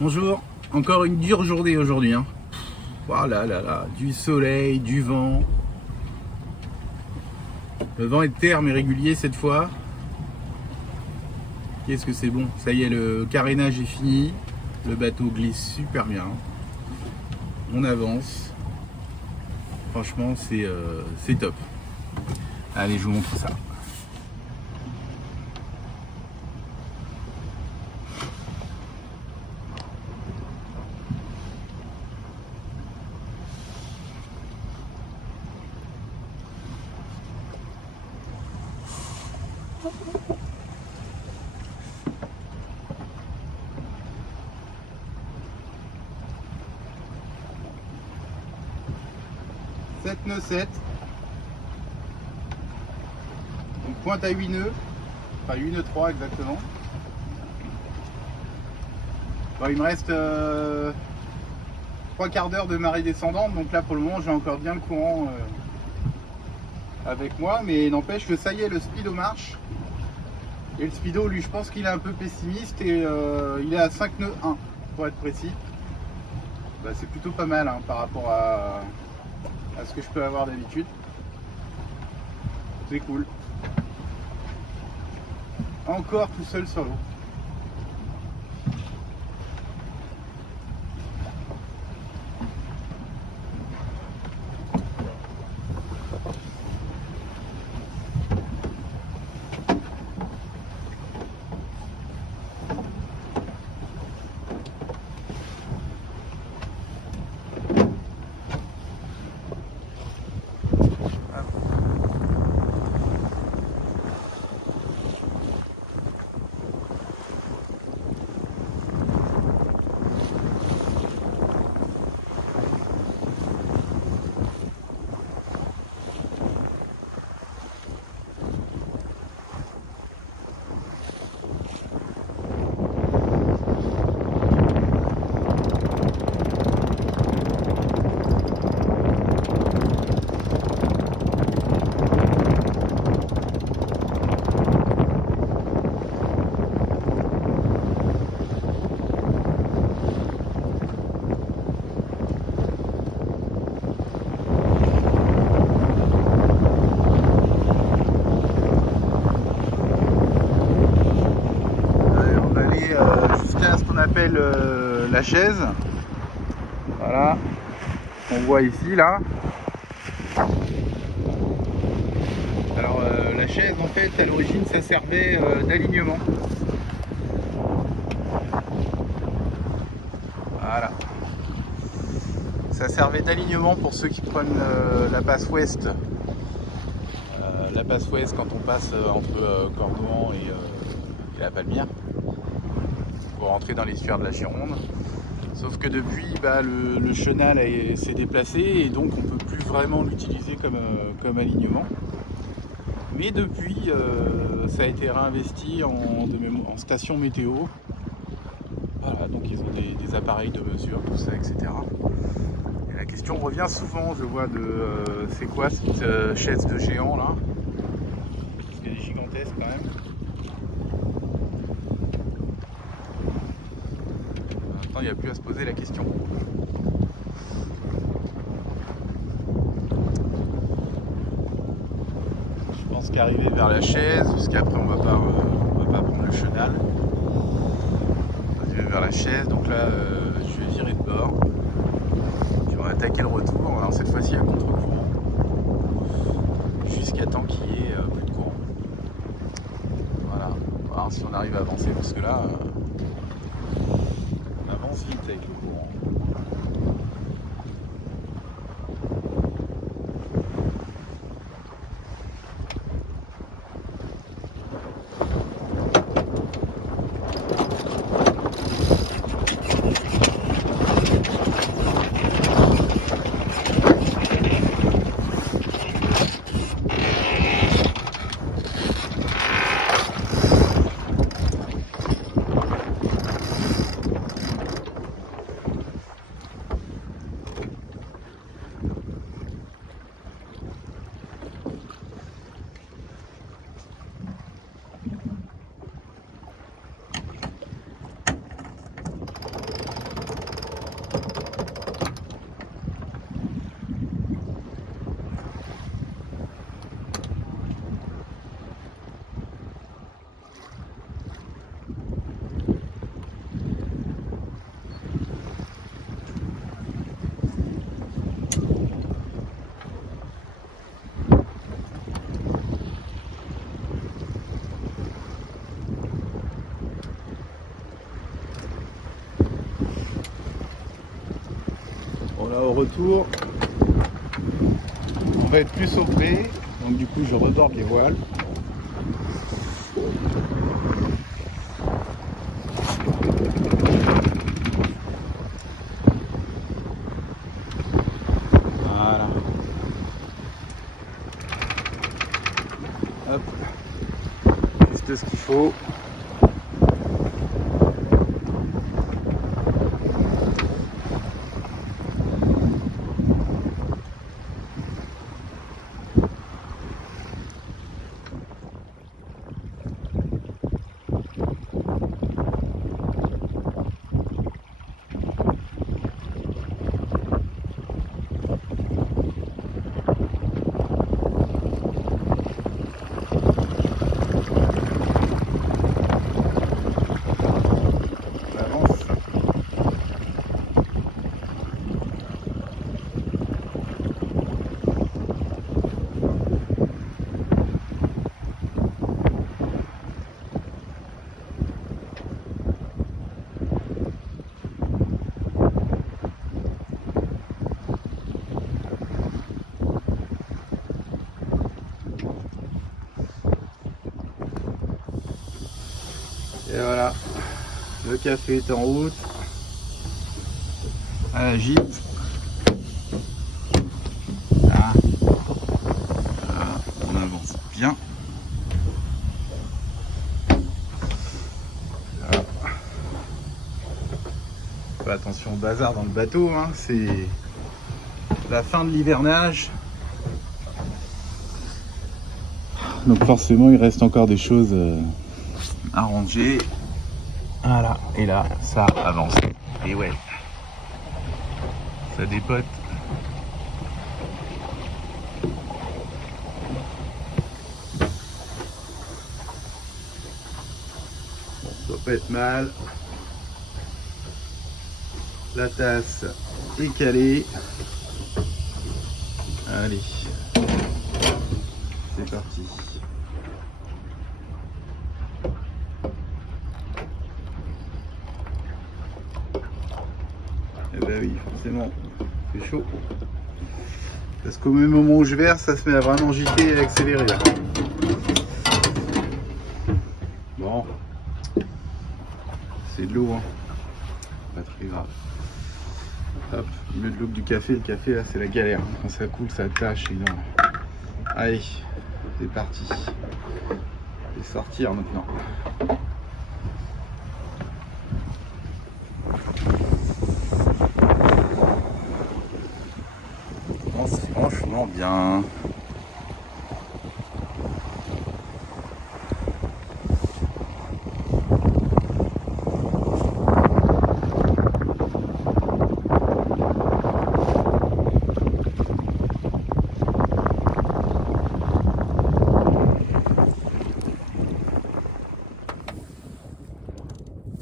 Bonjour, encore une dure journée aujourd'hui. Hein. Voilà, là, du soleil, du vent. Le vent est terme et régulier cette fois. Qu'est-ce que c'est bon. Ça y est, le carénage est fini. Le bateau glisse super bien. On avance. Franchement, c'est top. Allez, je vous montre ça. Nœuds 7, donc pointe à 8 nœuds, enfin 8 nœuds 3 exactement. Bon, il me reste 3/4 d'heure de marée descendante, donc là pour le moment j'ai encore bien le courant avec moi, mais n'empêche que ça y est, le speedo marche. Et le speedo, lui, je pense qu'il est un peu pessimiste et il est à 5 nœuds 1 pour être précis. Bah, c'est plutôt pas mal hein, par rapport à ce que je peux avoir d'habitude. C'est cool. Encore tout seul sur l'eau. Appelle la chaise, voilà, on voit ici là. Alors la chaise en fait à l'origine ça servait d'alignement, voilà, ça servait d'alignement pour ceux qui prennent la passe ouest, quand on passe entre Cordouan et la Palmyre, pour rentrer dans l'estuaire de la Gironde. Sauf que depuis, le chenal s'est déplacé et donc on ne peut plus vraiment l'utiliser comme alignement. Mais depuis, ça a été réinvesti en station météo. Voilà, donc ils ont des appareils de mesure, tout ça, etc. Et la question revient souvent, je vois, c'est quoi cette chaise de géant là? Parce qu'elle est gigantesque quand même. Il n'y a plus à se poser la question. Je pense qu'arriver vers la chaise, parce qu'après on va pas prendre le chenal. On va arriver vers la chaise, donc là je vais virer de bord. Puis on va attaquer le retour, alors cette fois-ci à contre-courant. Jusqu'à temps qu'il y ait plus de courant. Voilà, on va voir si on arrive à avancer, parce que là vite avec le courant. Bon là au retour, on va être plus au près, donc du coup je reborde les voiles. Voilà. Hop. Juste ce qu'il faut. Et voilà, le café est en route à la gîte. Ah. Ah, on avance bien. Voilà. Fais attention au bazar dans le bateau, hein. C'est la fin de l'hivernage. Donc forcément il reste encore des choses à ranger. Voilà, et là ça avance. Et ouais, ça dépote. Bon, ça doit pas être mal. La tasse est calée. Allez, c'est parti. Eh ben oui, forcément, c'est chaud. Parce qu'au même moment où je verse, ça se met à vraiment gîter et accélérer là. Bon, c'est de l'eau, hein. Pas très grave. Hop, mieux de l'eau que du café. Le café là, c'est la galère. Quand ça coule, ça tâche. Et non. Allez, c'est parti. Je vais sortir maintenant. C'est franchement bien.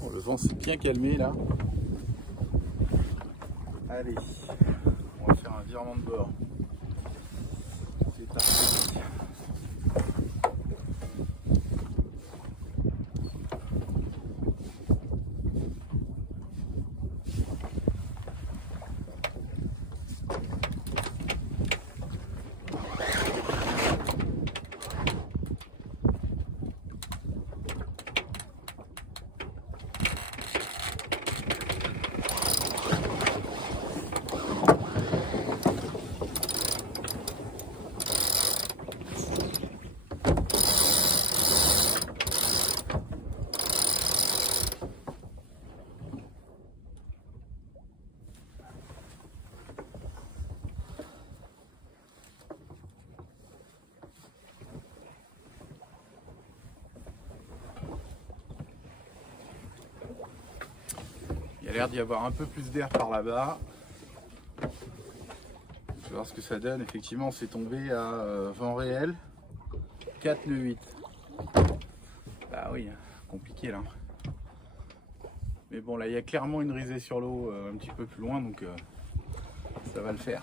Bon, le vent s'est bien calmé là. Allez, on va faire un virement de bord. C'est parti. Il y a l'air d'y avoir un peu plus d'air par là-bas. Je vais voir ce que ça donne. Effectivement, c'est tombé à vent réel 4 nœuds 8. Bah oui, compliqué là. Mais bon, là, il y a clairement une risée sur l'eau un petit peu plus loin, donc ça va le faire.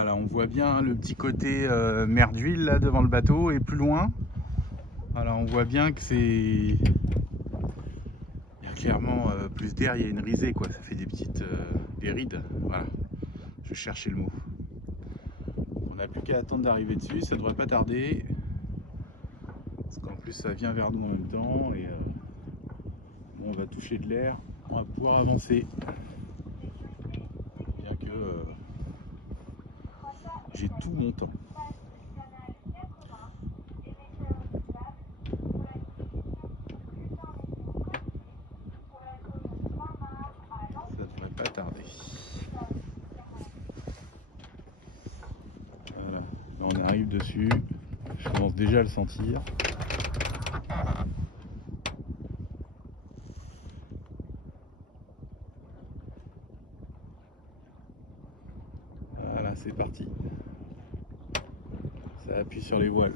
Voilà, là on voit bien le petit côté mer d'huile là devant le bateau, et plus loin, voilà, on voit bien que c'est... Il y a clairement plus d'air, il y a une risée quoi, ça fait des petites des rides, voilà, je cherchais le mot. On n'a plus qu'à attendre d'arriver dessus, ça devrait pas tarder. Parce qu'en plus ça vient vers nous en même temps, et bon, on va toucher de l'air, on va pouvoir avancer. Bien que j'ai tout mon temps. Ça devrait pas tarder. Voilà, là on arrive dessus, je commence déjà à le sentir. Voilà, c'est parti. Ça appuie sur les voiles.